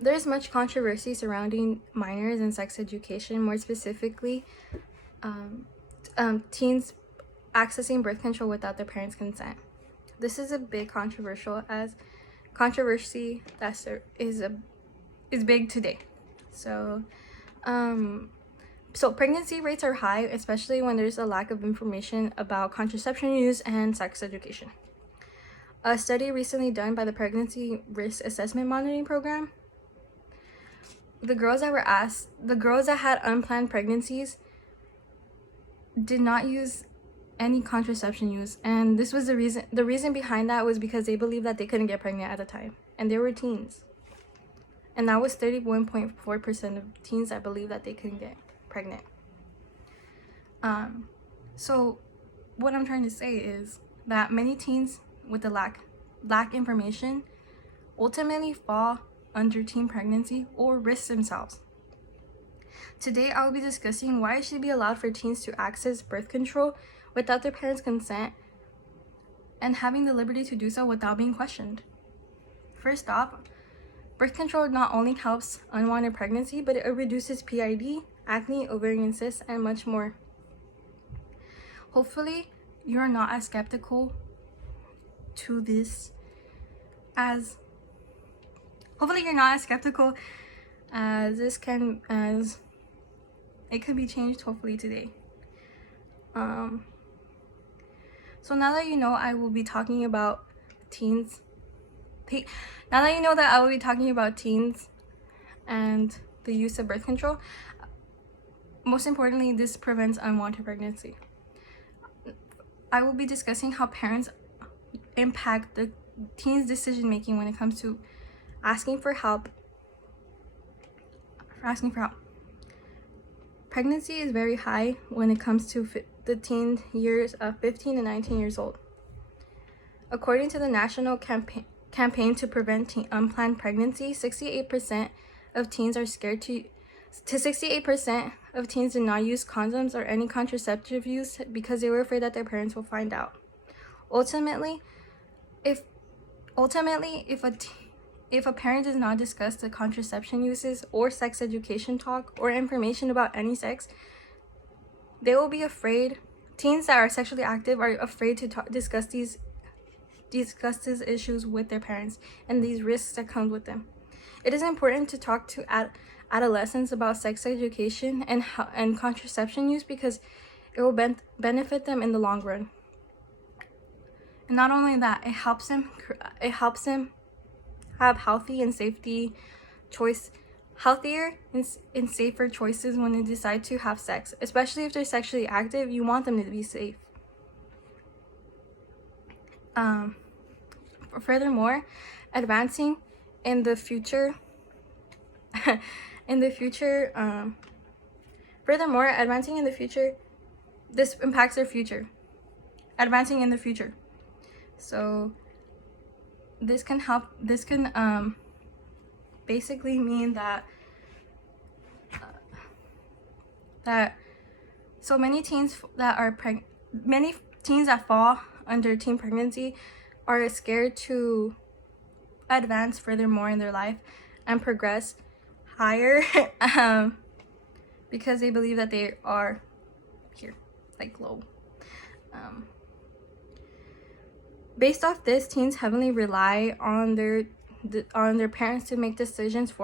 There's much controversy surrounding minors and sex education, more specifically, teens accessing birth control without their parents' consent. This is a big controversy that is big today. So, pregnancy rates are high, especially when there's a lack of information about contraception use and sex education. A study recently done by the Pregnancy Risk Assessment Monitoring Program, the girls that had unplanned pregnancies did not use any contraception use, and this was the reason behind that was because they believed that they couldn't get pregnant at the time, and they were teens, and that was 31.4% of teens that believed that they couldn't get pregnant. So what I'm trying to say is that many teens with the lack information ultimately fall under teen pregnancy or risk themselves. Today, I will be discussing why it should be allowed for teens to access birth control without their parents' consent and having the liberty to do so without being questioned. First off, birth control not only helps unwanted pregnancy, but it reduces PID, acne, ovarian cysts, and much more. Hopefully, you're not as skeptical to this as it could be changed hopefully today. So now that you know I will be talking about teens and the use of birth control, most importantly, this prevents unwanted pregnancy. I will be discussing how parents impact the teens' decision making when it comes to asking for help. Pregnancy is very high when it comes to the teen years of 15 to 19 years old. According to the National Campaign to Prevent Unplanned Pregnancy, 68% of teens are scared to 68% of teens did not use condoms or any contraceptive use because they were afraid that their parents will find out. Ultimately, if a parent does not discuss the contraception uses or sex education talk or information about any sex, they will be afraid. Teens that are sexually active are afraid to discuss these issues with their parents and these risks that come with them. It is important to talk to adolescents about sex education and contraception use because it will benefit them in the long run. And not only that, it helps them have healthier and safer choices when they decide to have sex. Especially if they're sexually active, you want them to be safe. Furthermore, advancing in the future, this impacts their future. Advancing in the future. So this can basically mean that many teens that fall under teen pregnancy are scared to advance furthermore in their life and progress higher because they believe that they are here, like low. Based off this, teens heavily rely on their parents to make decisions for